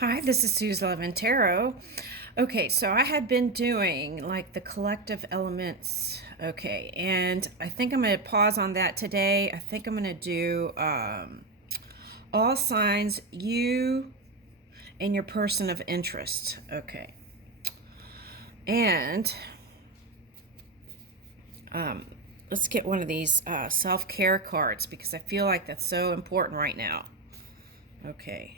Hi, this is Sue's Love and Tarot. Okay, so I had been doing like the collective elements. Okay, and I think I'm going to pause on that today. I think I'm going to do all signs, you and your person of interest. Okay, and let's get one of these self care cards because I feel like that's so important right now. Okay.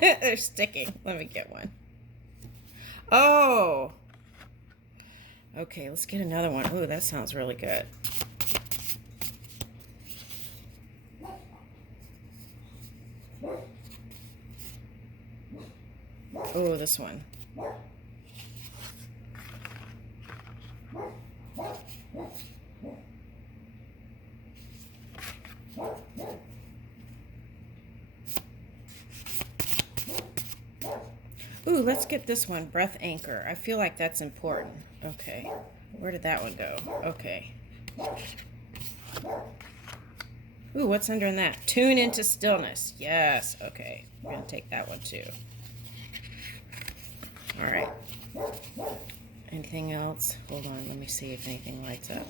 They're sticking. Let me get one. Oh, okay, let's get another one. Ooh, that sounds really good. Oh, this one. Ooh, let's get this one, breath anchor. I feel like that's important. Okay. Where did that one go? Okay. Ooh, what's under that? Tune into stillness. Yes. Okay. We're going to take that one too. All right. Anything else? Hold on. Let me see if anything lights up.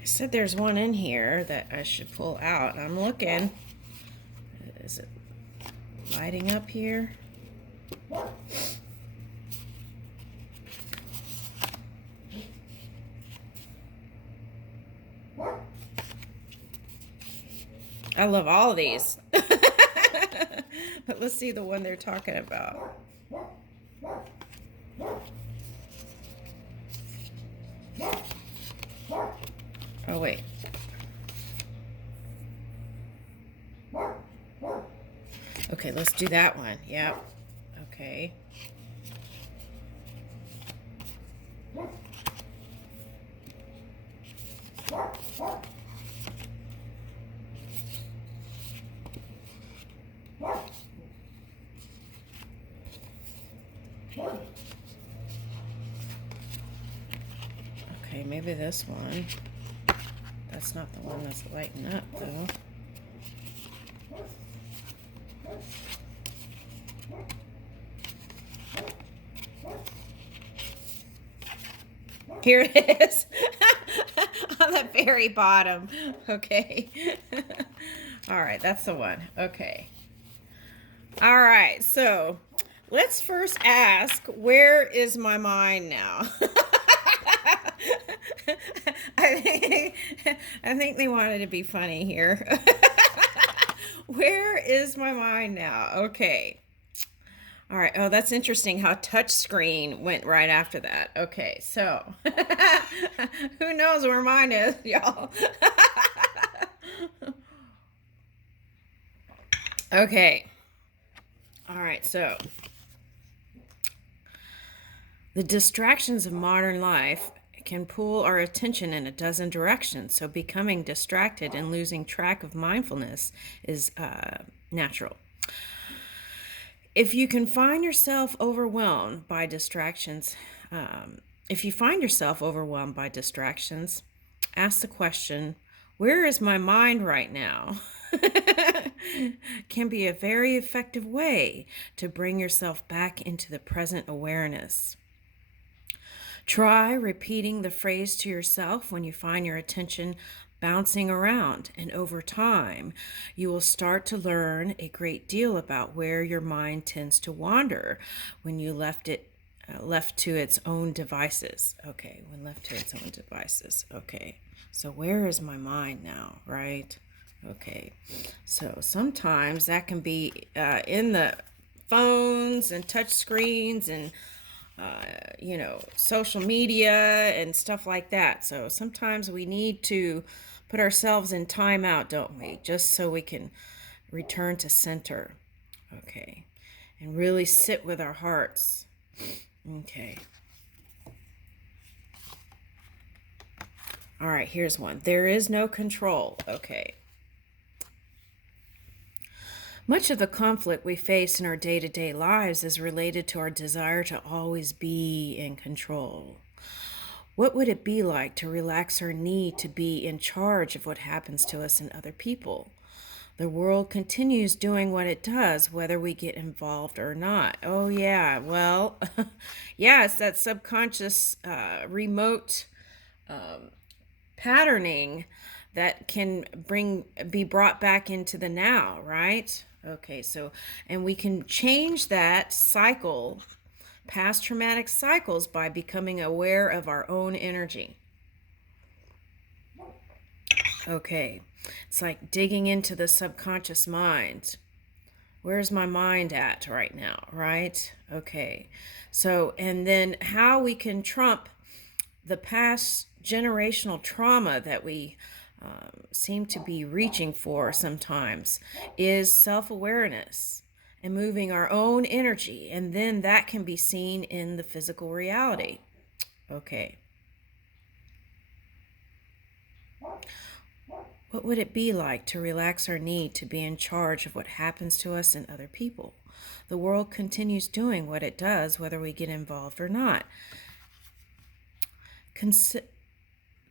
I said there's one in here that I should pull out. I'm looking. Is it lighting up here? I love all of these. But let's see the one they're talking about. Oh, wait. Okay, let's do that one. Yep. Okay. Okay, maybe this one. That's not the one that's lighting up, though. Here it is. On the very bottom. Okay. All right, that's the one. Okay. All right, so let's first ask, where is my mind now? I think they wanted to be funny here. Where is my mind now? Okay. All right. Oh, that's interesting how touchscreen went right after that. Okay, so who knows where mine is, y'all? Okay. All right, so the distractions of modern life can pull our attention in a dozen directions, so becoming distracted and losing track of mindfulness is natural. If you can find yourself overwhelmed by distractions, if you find yourself overwhelmed by distractions, ask the question, where is my mind right now? Can be a very effective way to bring yourself back into the present awareness. Try repeating the phrase to yourself when you find your attention bouncing around. And over time, you will start to learn a great deal about where your mind tends to wander when you left to its own devices. Okay, when left to its own devices. Okay, so where is my mind now, right? Okay, so sometimes that can be in the phones and touch screens and social media and stuff like that. So sometimes we need to put ourselves in timeout, don't we? Just so we can return to center. Okay, and really sit with our hearts. Okay. All right, here's one. There is no control. Okay. Much of the conflict we face in our day-to-day lives is related to our desire to always be in control. What would it be like to relax our need to be in charge of what happens to us and other people? The world continues doing what it does, whether we get involved or not. Oh, yeah. Well, yeah, it's that subconscious remote patterning that can be brought back into the now, right? Okay, so, and we can change that cycle, past traumatic cycles, by becoming aware of our own energy. Okay, it's like digging into the subconscious mind. Where's my mind at right now, right? Okay, so, and then how we can trump the past generational trauma that we seem to be reaching for sometimes is self-awareness and moving our own energy, and then that can be seen in the physical reality. Okay. What would it be like to relax our need to be in charge of what happens to us and other people? The world continues doing what it does, whether we get involved or not.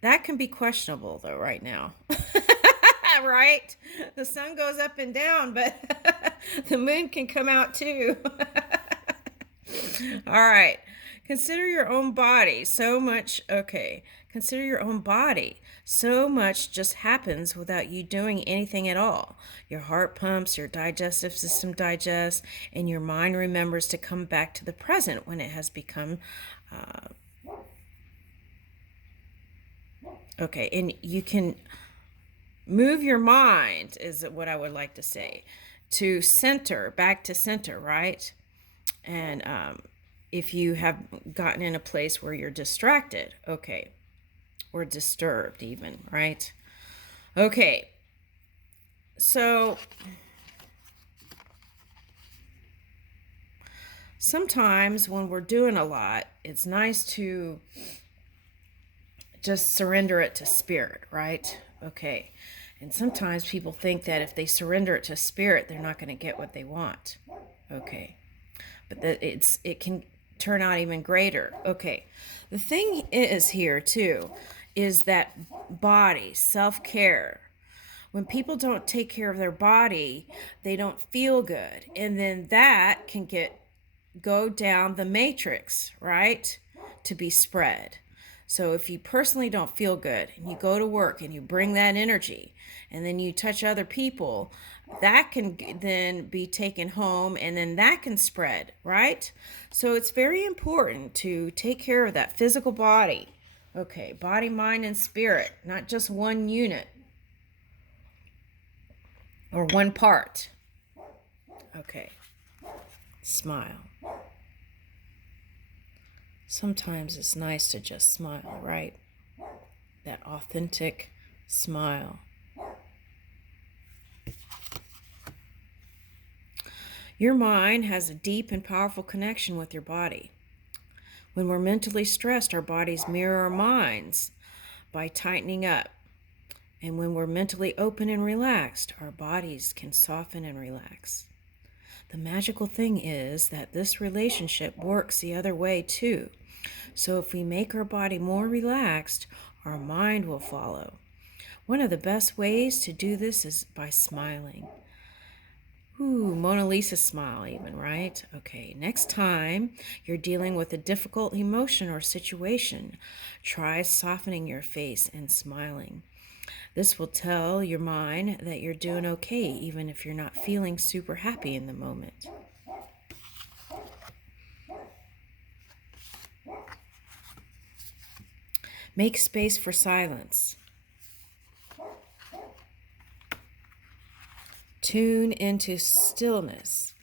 That can be questionable, though, right now. Right? The sun goes up and down, but the moon can come out too. All right. Consider your own body. Consider your own body. So much just happens without you doing anything at all. Your heart pumps, your digestive system digests, and your mind remembers to come back to the present when it has become okay. And you can move your mind, is what I would like to say, to center, back to center, right? And if you have gotten in a place where you're distracted, okay, or disturbed even, right? Okay, so sometimes when we're doing a lot, it's nice to just surrender it to spirit, right? Okay. And sometimes people think that if they surrender it to spirit, they're not going to get what they want. Okay. But it can turn out even greater. Okay. The thing is here too is that body, self-care. When people don't take care of their body, they don't feel good. And then that can go down the matrix, right? To be spread. So if you personally don't feel good and you go to work and you bring that energy and then you touch other people, that can then be taken home and then that can spread, right? So it's very important to take care of that physical body. Okay, body, mind, and spirit, not just one unit or one part. Okay, smile. Sometimes it's nice to just smile, right? That authentic smile. Your mind has a deep and powerful connection with your body. When we're mentally stressed, our bodies mirror our minds by tightening up. And when we're mentally open and relaxed, our bodies can soften and relax. The magical thing is that this relationship works the other way too. So if we make our body more relaxed, our mind will follow. One of the best ways to do this is by smiling. Ooh, Mona Lisa smile even, right? Okay, next time you're dealing with a difficult emotion or situation, try softening your face and smiling. This will tell your mind that you're doing okay, even if you're not feeling super happy in the moment. Make space for silence. Tune into stillness.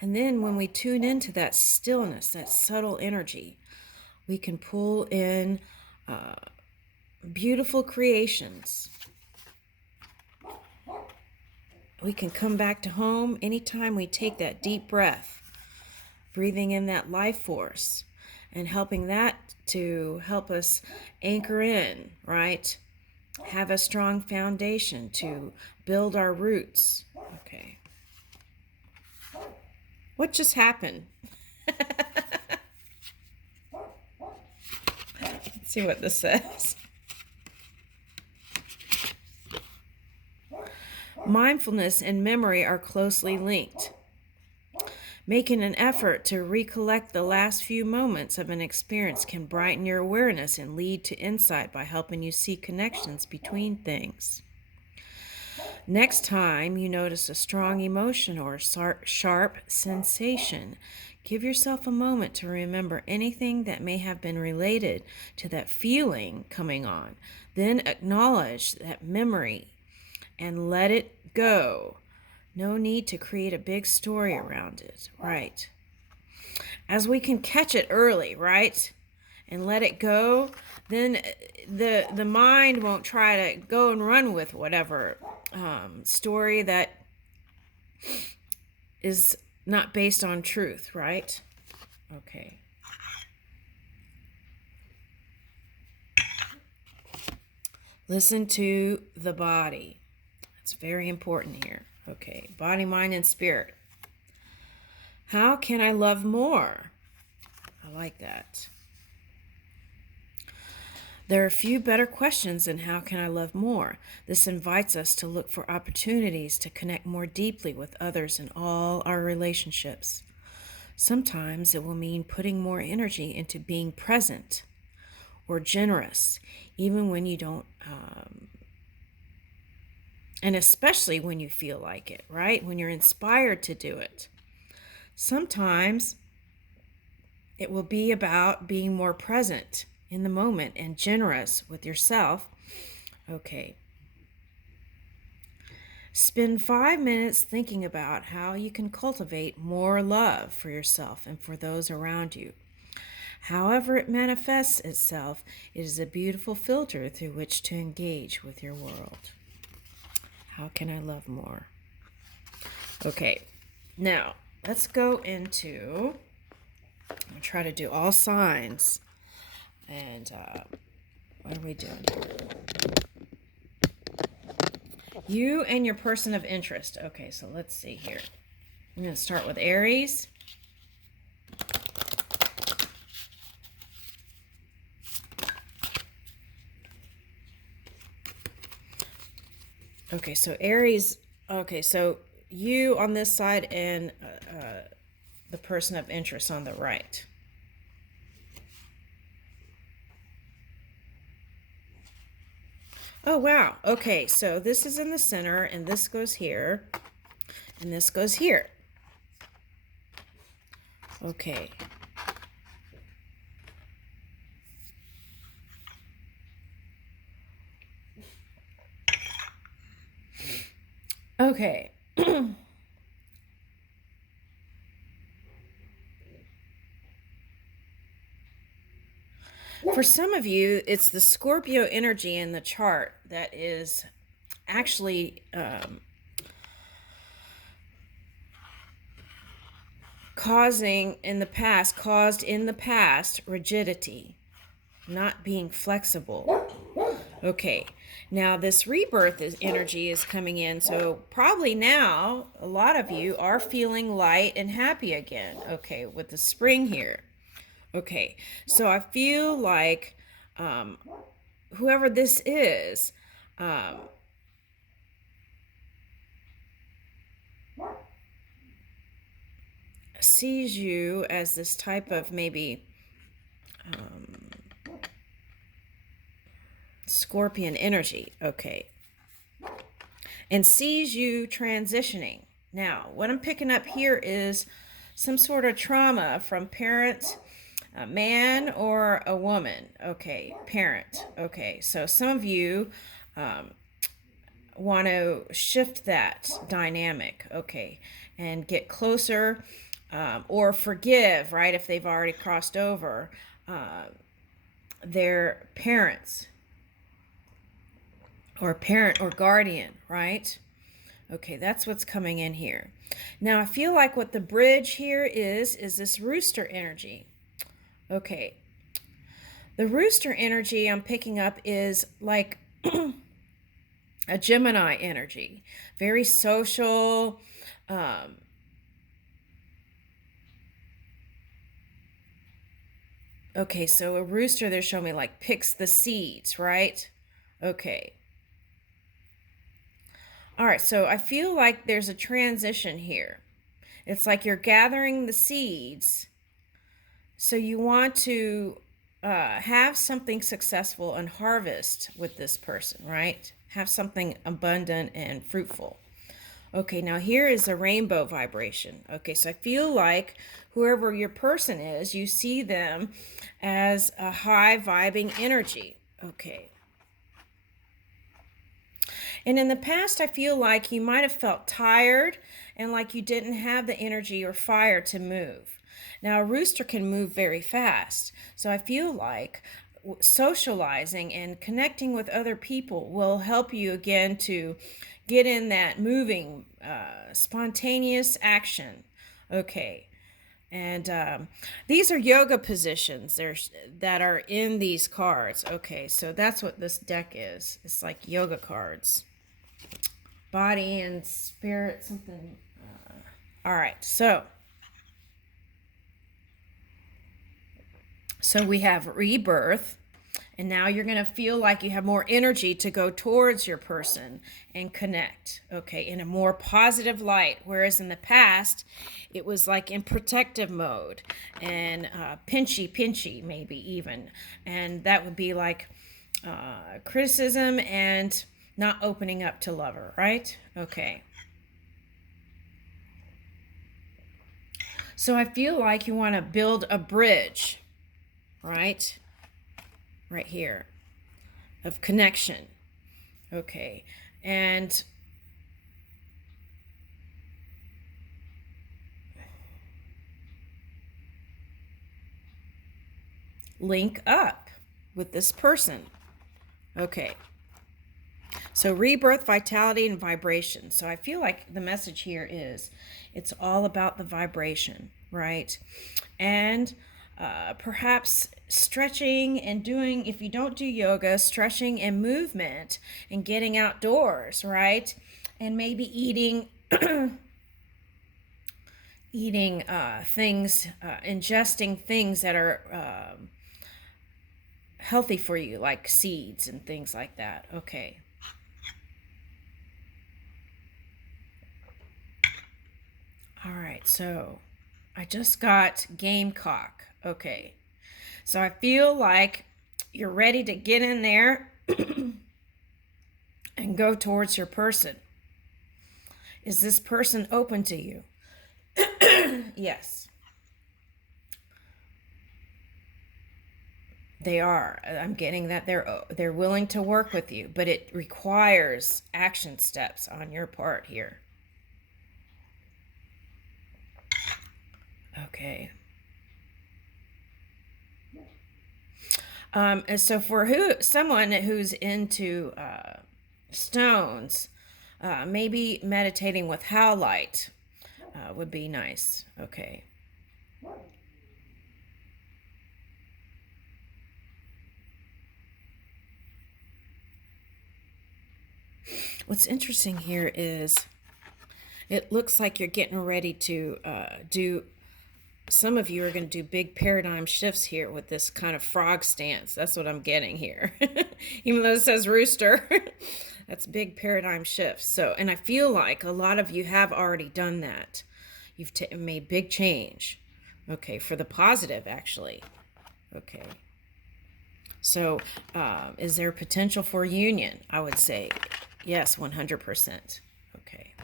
And then when we tune into that stillness, that subtle energy, we can pull in beautiful creations. We can come back to home anytime we take that deep breath, breathing in that life force and helping that to help us anchor in, right? Have a strong foundation to build our roots. Okay. What just happened? Let's see what this says. Mindfulness and memory are closely linked. Making an effort to recollect the last few moments of an experience can brighten your awareness and lead to insight by helping you see connections between things. Next time you notice a strong emotion or a sharp sensation, give yourself a moment to remember anything that may have been related to that feeling coming on. Then acknowledge that memory and let it go. No need to create a big story around it, right? As we can catch it early, right? And let it go, then the mind won't try to go and run with whatever story that is not based on truth, right? Okay. Listen to the body. It's very important here. Okay, body, mind, and spirit. How can I love more? I like that. There are few better questions than how can I love more? This invites us to look for opportunities to connect more deeply with others in all our relationships. Sometimes it will mean putting more energy into being present or generous, even when you don't, and especially when you feel like it, right? When you're inspired to do it. Sometimes it will be about being more present in the moment and generous with yourself. Okay. Spend 5 minutes thinking about how you can cultivate more love for yourself and for those around you. However it manifests itself, it is a beautiful filter through which to engage with your world. How can I love more? Okay, now let's go into, I'll try to do all signs. And what are we doing here? You and your person of interest. Okay, so let's see here. I'm going to start with Aries. Okay, so Aries. Okay, so you on this side and the person of interest on the right. Oh, wow. Okay, so this is in the center, and this goes here, and this goes here. Okay. Okay. For some of you, it's the Scorpio energy in the chart that is actually caused in the past rigidity, not being flexible. Okay, now this rebirth energy is coming in, so probably now a lot of you are feeling light and happy again. Okay, with the spring here. Okay, so I feel like whoever this is, sees you as this type of maybe Scorpion energy. Okay, and sees you transitioning. Now, what I'm picking up here is some sort of trauma from parents, a man or a woman. Okay, parent. Okay, so some of you want to shift that dynamic, okay, and get closer, or forgive, right, if they've already crossed over their parents or parent or guardian, right? Okay, that's what's coming in here. Now, I feel like what the bridge here is this rooster energy. Okay, the rooster energy I'm picking up is like a Gemini energy, very social. Okay, so a rooster, they're showing me like picks the seeds, right? Okay. All right, so I feel like there's a transition here. It's like you're gathering the seeds. So you want to have something successful and harvest with this person, right? Have something abundant and fruitful. Okay, now here is a rainbow vibration. Okay, so I feel like whoever your person is, you see them as a high vibing energy. Okay. And in the past, I feel like you might have felt tired and like you didn't have the energy or fire to move. Now, a rooster can move very fast. So I feel like socializing and connecting with other people will help you again to get in that moving, spontaneous action. Okay. And these are yoga positions that are in these cards. Okay, so that's what this deck is. It's like yoga cards. Body and spirit, something. All right, so we have rebirth, and now you're going to feel like you have more energy to go towards your person and connect, okay, in a more positive light. Whereas in the past, it was like in protective mode and pinchy, maybe even. And that would be like criticism and not opening up to lover, right? Okay. So I feel like you want to build a bridge, right? Right here, of connection. Okay. And link up with this person. Okay. So rebirth, vitality, and vibration. So I feel like the message here is it's all about the vibration, right? And perhaps stretching and doing, if you don't do yoga, stretching and movement and getting outdoors, right? And maybe eating things, ingesting things that are healthy for you, like seeds and things like that. Okay. All right, so I just got gamecock. Okay. So I feel like you're ready to get in there and go towards your person. Is this person open to you? Yes. They are. I'm getting that they're willing to work with you, but it requires action steps on your part here. Okay. So for someone who's into stones, maybe meditating with howlite would be nice. Okay. What's interesting here is it looks like you're getting ready to do. Some of you are going to do big paradigm shifts here with this kind of frog stance. That's what I'm getting here. Even though it says rooster, that's big paradigm shifts. So, and I feel like a lot of you have already done that. You've made big change. Okay, for the positive, actually. Okay. So, is there potential for union? I would say Yes, 100%. Okay.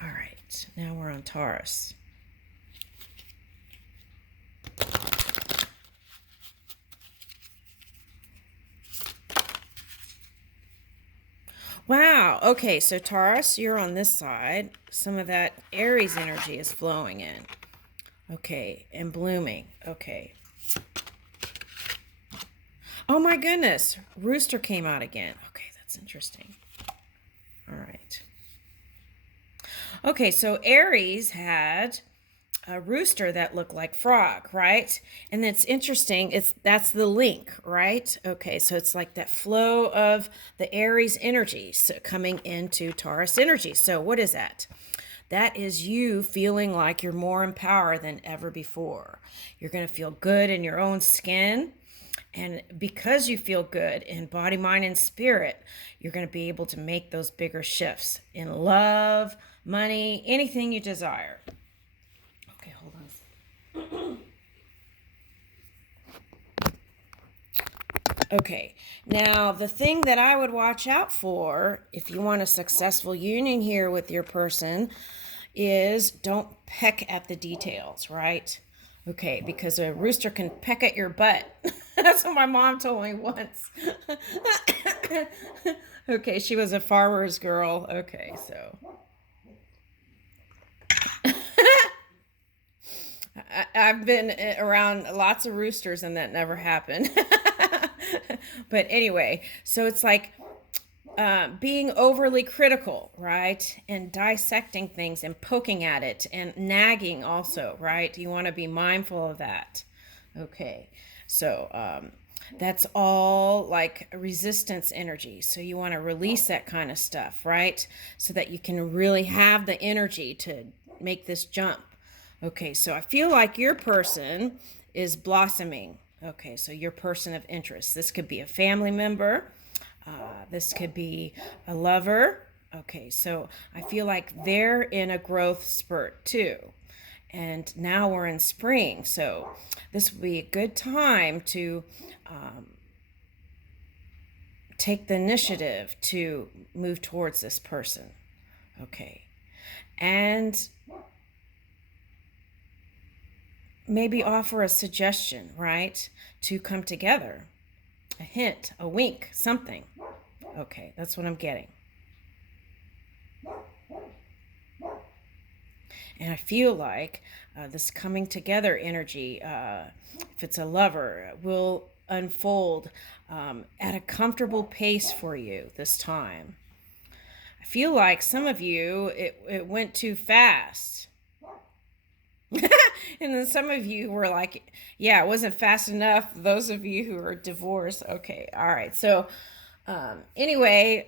All right. Now we're on Taurus. Wow. Okay. So Taurus, you're on this side. Some of that Aries energy is flowing in. Okay. And blooming. Okay. Oh my goodness. Rooster came out again. Okay. That's interesting. All right. Okay. So Aries had a rooster that looked like frog, right? And it's interesting. That's the link, right? Okay, so it's like that flow of the Aries energy coming into Taurus energy. So what is that? That is you feeling like you're more in power than ever before. You're going to feel good in your own skin. And because you feel good in body, mind, and spirit, you're going to be able to make those bigger shifts in love, money, anything you desire. Okay, hold on. Okay, now the thing that I would watch out for if you want a successful union here with your person is don't peck at the details, right? Okay, because a rooster can peck at your butt. That's what my mom told me once. Okay, she was a farmer's girl. Okay, so. I've been around lots of roosters and that never happened. But anyway, so it's like being overly critical, right? And dissecting things and poking at it and nagging also, right? You want to be mindful of that. Okay, so that's all like resistance energy. So you want to release that kind of stuff, right? So that you can really have the energy to make this jump. Okay, so I feel like your person is blossoming. Okay, so your person of interest. This could be a family member. This could be a lover. Okay, so I feel like they're in a growth spurt too. And now we're in spring, so this would be a good time to take the initiative to move towards this person. Okay, and maybe offer a suggestion, right? To come together. A hint, a wink, something. Okay, that's what I'm getting. And I feel like this coming together energy, if it's a lover, will unfold at a comfortable pace for you this time. I feel like some of you, it went too fast. And then some of you were like, yeah, it wasn't fast enough. Those of you who are divorced. Okay. All right. So anyway,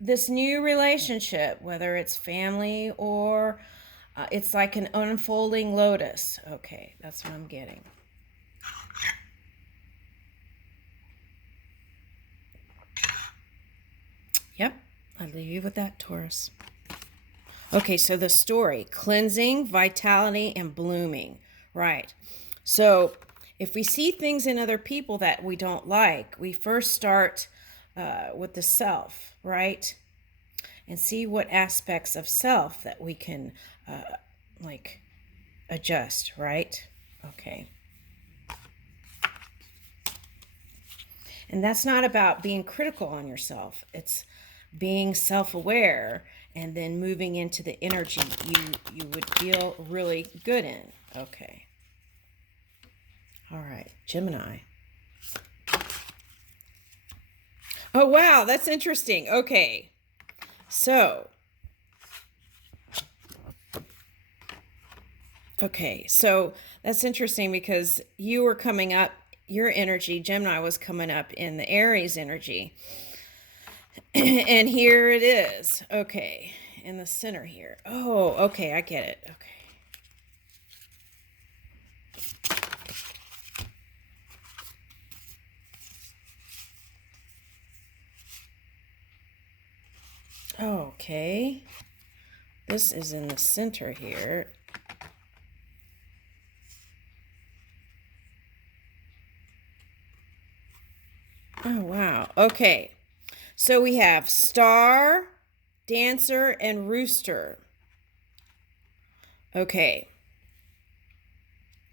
this new relationship, whether it's family or it's like an unfolding lotus. Okay. That's what I'm getting. Yep. I'll leave you with that, Taurus. Okay, so the story, cleansing, vitality, and blooming. Right. So if we see things in other people that we don't like, we first start with the self, right? And see what aspects of self that we can like adjust, right? Okay. And that's not about being critical on yourself. It's being self-aware and then moving into the energy you would feel really good in. Okay. All right, Gemini. Oh, wow, that's interesting. Okay. So, that's interesting because you were coming up, your energy, Gemini was coming up in the Aries energy. And here it is. Okay. In the center here. Oh, okay. I get it. Okay. Okay. This is in the center here. Oh, wow. Okay. So we have star, dancer, and rooster. Okay.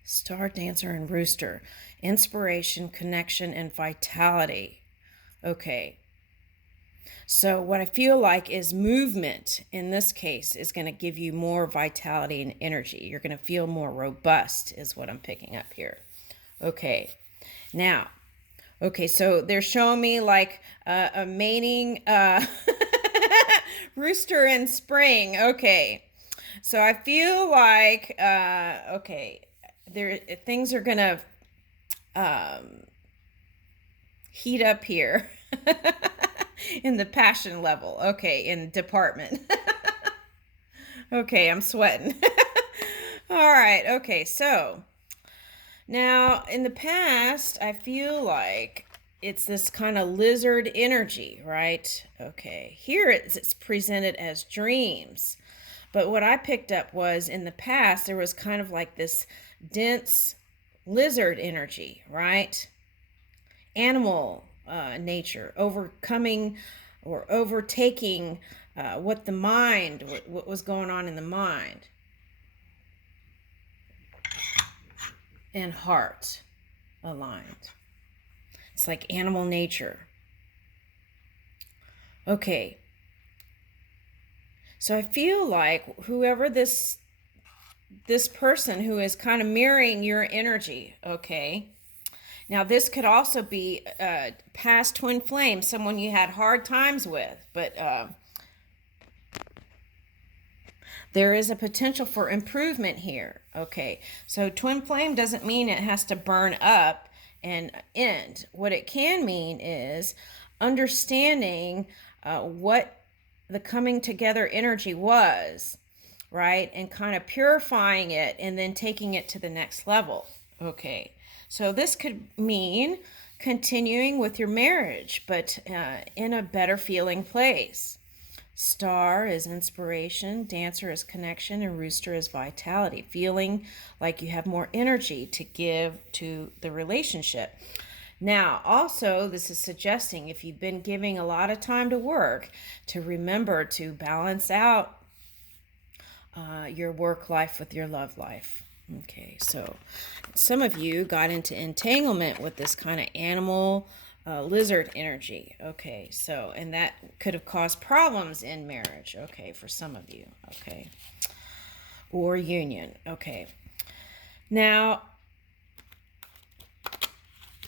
Star, dancer, and rooster. Inspiration, connection, and vitality. Okay. So what I feel like is movement in this case is going to give you more vitality and energy. You're going to feel more robust is what I'm picking up here. Okay. Now, okay, so they're showing me like a mating rooster in spring. Okay. So I feel like okay, there things are going to heat up here in the passion level. Okay, in department. Okay, I'm sweating. All right. Okay, so now in the past, I feel like it's this kind of lizard energy, right? Okay, here it's presented as dreams. But what I picked up was in the past, there was kind of like this dense lizard energy, right? Animal nature, overcoming or overtaking what the mind, what was going on in the mind and heart aligned. It's like animal nature. Okay. So I feel like whoever this person who is kind of mirroring your energy, okay? Now this could also be past twin flame, someone you had hard times with, but there is a potential for improvement here. Okay, so twin flame doesn't mean it has to burn up and end. What it can mean is understanding what the coming together energy was, right? And kind of purifying it and then taking it to the next level. Okay, so this could mean continuing with your marriage, but in a better feeling place. Star is inspiration, dancer is connection, and rooster is vitality, feeling like you have more energy to give to the relationship. Now, also, this is suggesting if you've been giving a lot of time to work, to remember to balance out your work life with your love life. Okay, so some of you got into entanglement with this kind of animal lizard energy. Okay, so, and that could have caused problems in marriage. Okay, for some of you. Okay, or union. Okay, now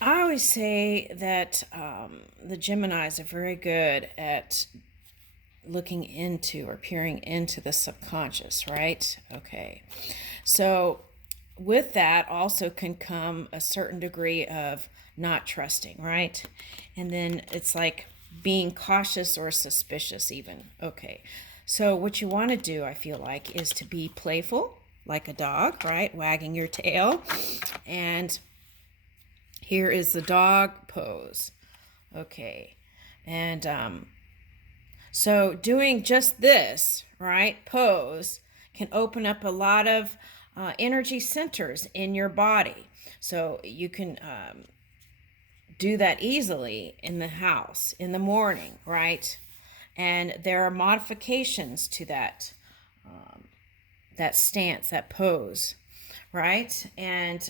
I always say that the Geminis are very good at looking into or peering into the subconscious, right? Okay, so with that also can come a certain degree of not trusting, right? And then it's like being cautious or suspicious, even. Okay, so what you want to do, I feel like, is to be playful, like a dog, right? Wagging your tail. And here is the dog pose. Okay, and so doing just this, right, pose can open up a lot of energy centers in your body. So you can do that easily in the house in the morning, right? And there are modifications to that stance, that pose, right? And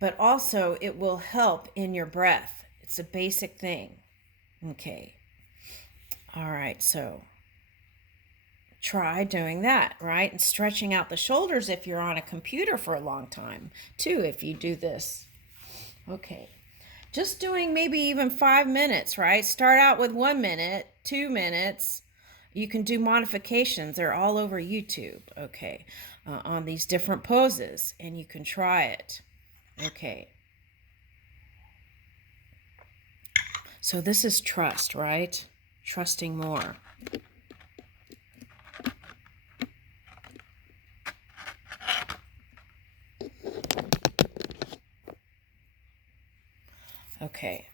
but also it will help in your breath. It's a basic thing. Okay. All right, so try doing that, right? And stretching out the shoulders if you're on a computer for a long time, too, if you do this. Okay, just doing maybe even 5 minutes, right? Start out with 1 minute, 2 minutes. You can do modifications. They're all over YouTube, okay, on these different poses, and you can try it. Okay. So this is trust, right? Trusting more. Okay.